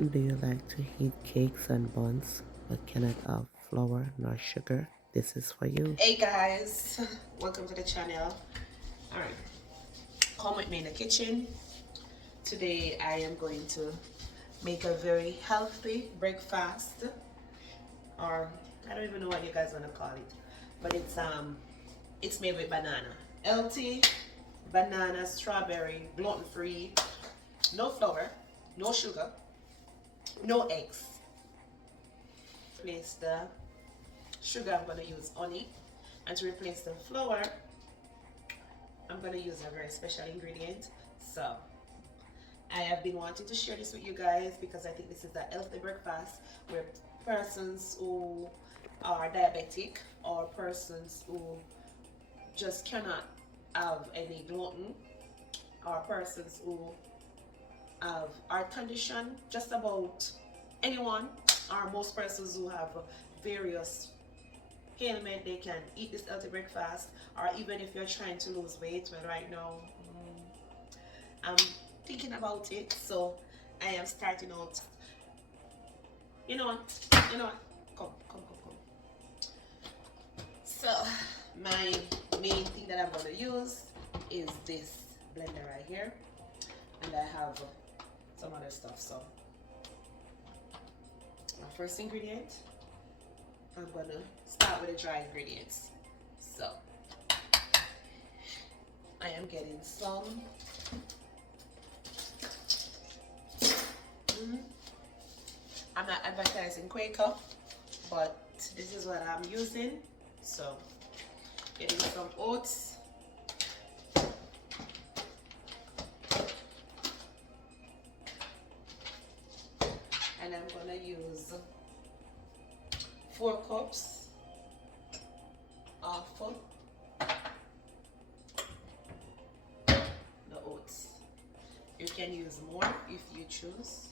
Do you like to eat cakes and buns but cannot have flour nor sugar? This is for you. Hey guys, welcome to the channel. Alright, come with me in the kitchen. Today I am going to make a very healthy breakfast, or I don't even know what you guys want to call it, but it's made with banana. Healthy banana, strawberry, gluten free, no flour, no sugar, no eggs. Replace the sugar, I'm going to use honey, and to replace the flour I'm going to use a very special ingredient. So I have been wanting to share this with you guys because I think this is a healthy breakfast where persons who are diabetic or persons who just cannot have any gluten, or persons who have heart condition, just about anyone or most persons who have various ailment, they can eat this healthy breakfast. Or even if you're trying to lose weight, well, right now I'm thinking about it, so I am starting out. You know what? You know what? Come. So my main thing that I'm gonna use is this blender right here, and I have some other stuff. So my first ingredient, I'm gonna start with the dry ingredients. So I am getting some I'm not advertising Quaker, but this is what I'm using. So getting some oats, and I'm gonna use 4 cups of the oats. You can use more if you choose.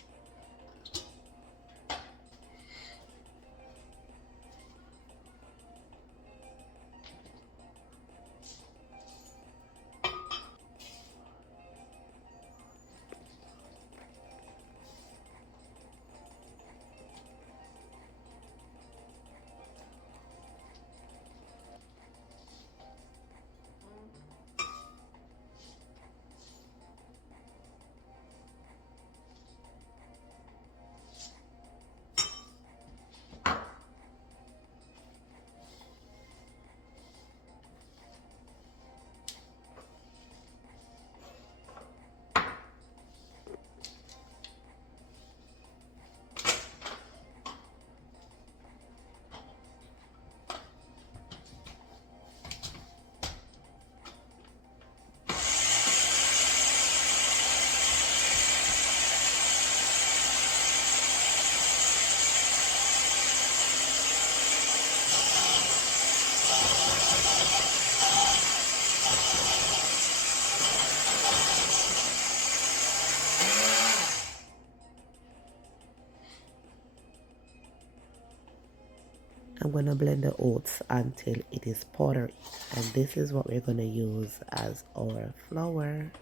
I'm going to blend the oats until it is powdery. And this is what we're going to use as our flour.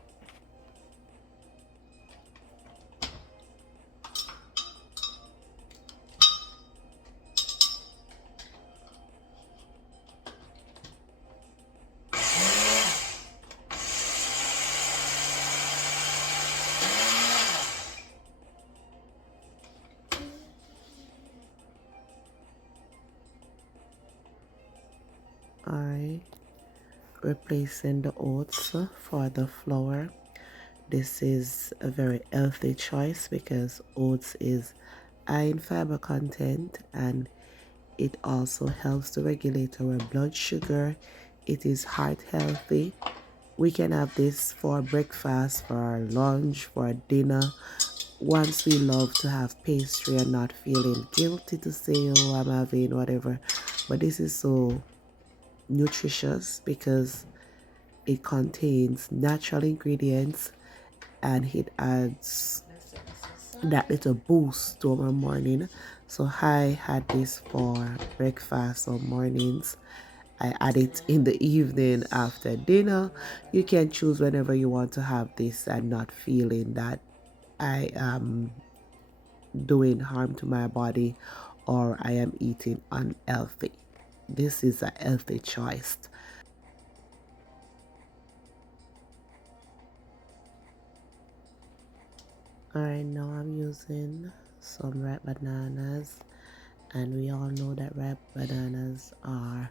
I replacing the oats for the flour. This is a very healthy choice because oats is high in fiber content, and it also helps to regulate our blood sugar. It is heart healthy. We can have this for breakfast, for our lunch, for dinner. Once we love to have pastry and not feeling guilty to say, oh, I'm having whatever. But this is so nutritious because it contains natural ingredients and it adds that little boost to our morning. So I had this for breakfast or mornings. I add it in the evening after dinner. You can choose whenever you want to have this and not feeling that I am doing harm to my body or I am eating unhealthy. This is a healthy choice. Alright, now I'm using some ripe bananas, and we all know that ripe bananas are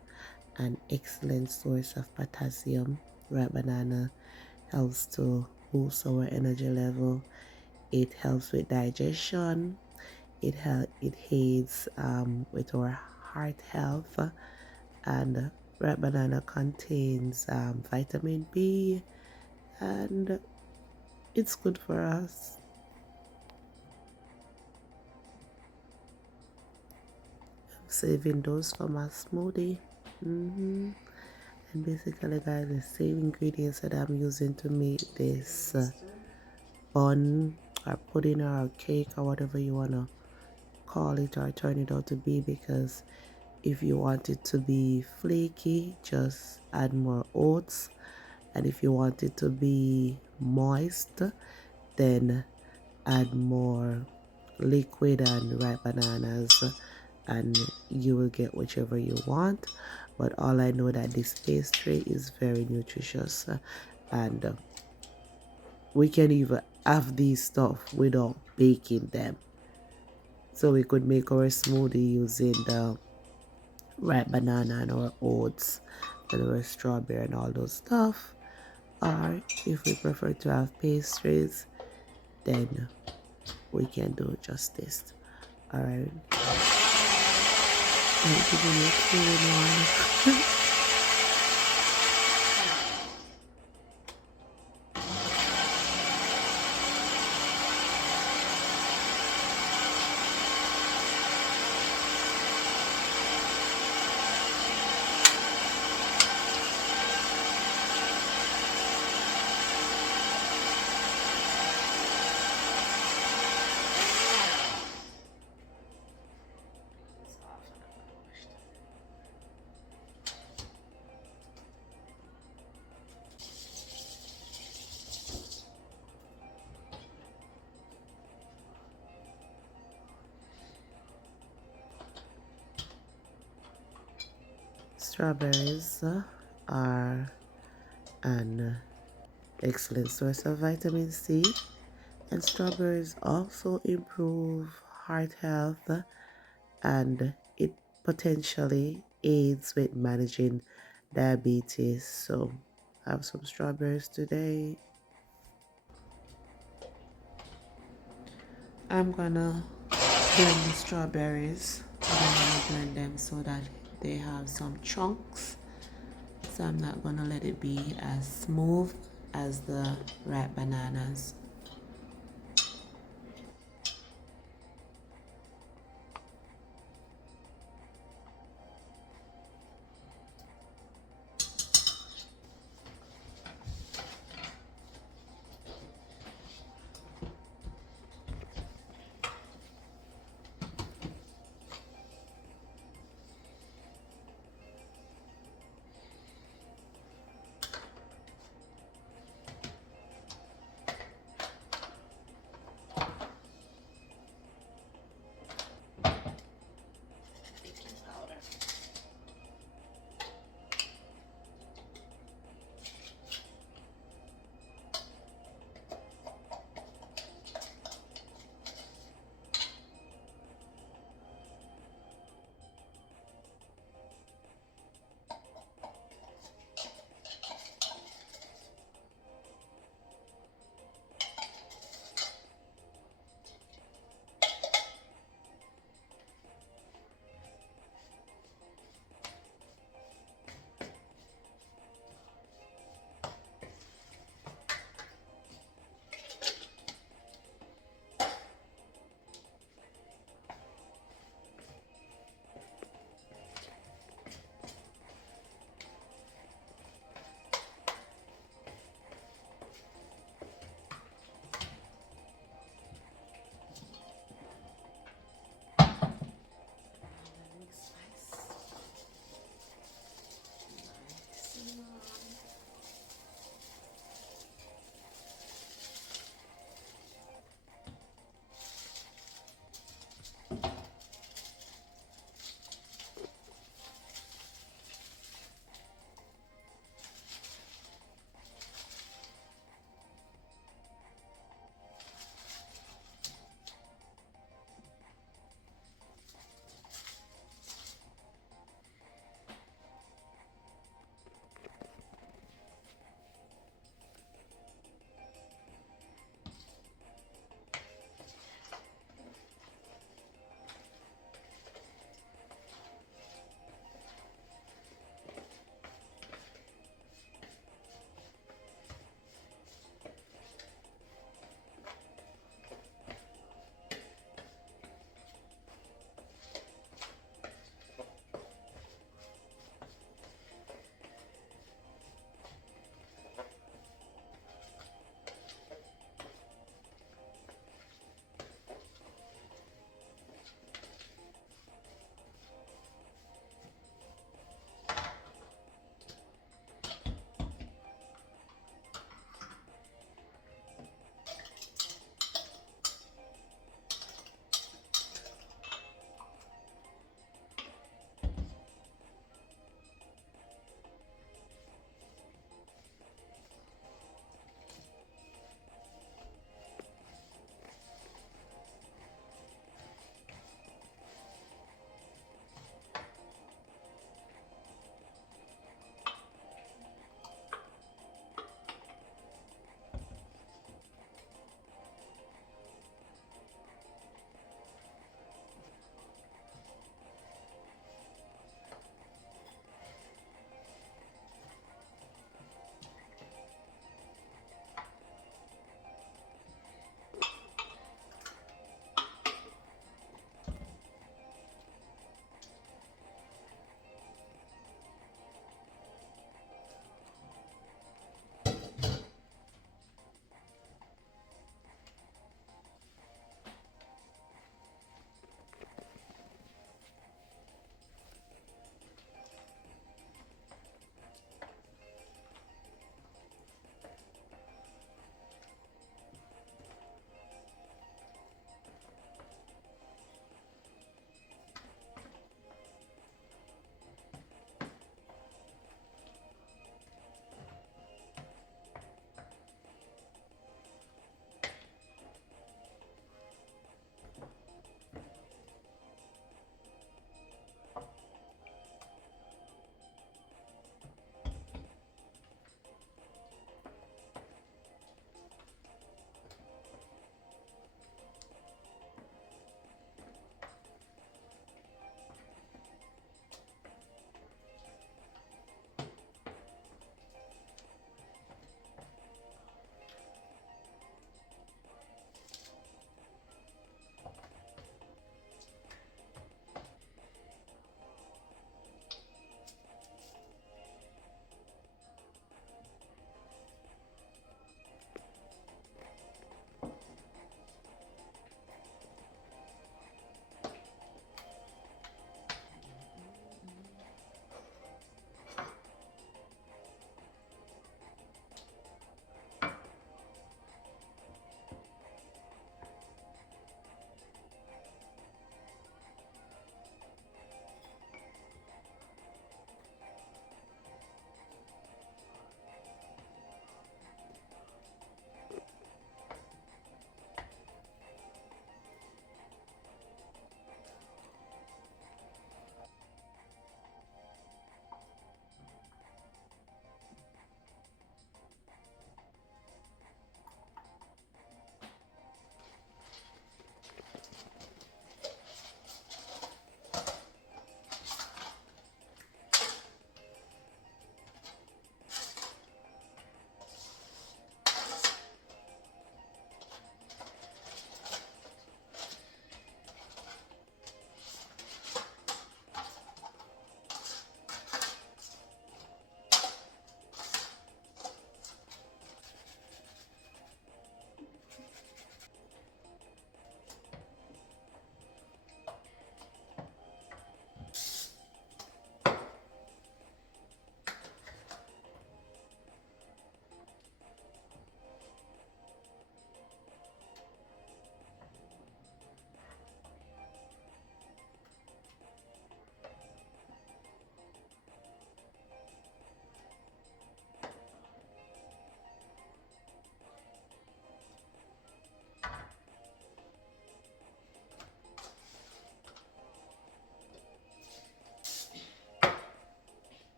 an excellent source of potassium. Ripe banana helps to boost our energy level. It helps with digestion. It aids with our heart health, and ripe banana contains vitamin B, and it's good for us. I'm saving those for my smoothie. And basically, guys, the same ingredients that I'm using to make this bun or pudding or cake or whatever you want to call it or turn it out to be, because if you want it to be flaky, just add more oats, and if you want it to be moist, then add more liquid and ripe bananas, and you will get whichever you want. But all I know that this pastry is very nutritious, and we can even have these stuff without baking them. So we could make our smoothie using the ripe banana and our oats and our strawberry and all those stuff. Or if we prefer to have pastries, then we can do just this. Alright. I'm giving it to one. Strawberries are an excellent source of vitamin C, and strawberries also improve heart health, and it potentially aids with managing diabetes. So have some strawberries today. I'm gonna blend the strawberries. I'm gonna blend them so that they have some chunks. So I'm not gonna let it be as smooth as the ripe bananas.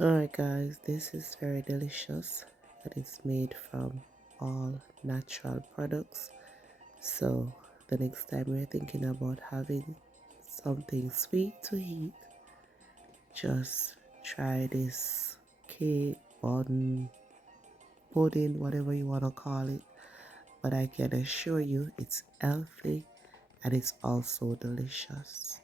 Alright guys, this is very delicious and it's made from all natural products. So the next time you're thinking about having something sweet to eat, just try this cake, bun, pudding, whatever you want to call it. But I can assure you it's healthy and it's also delicious.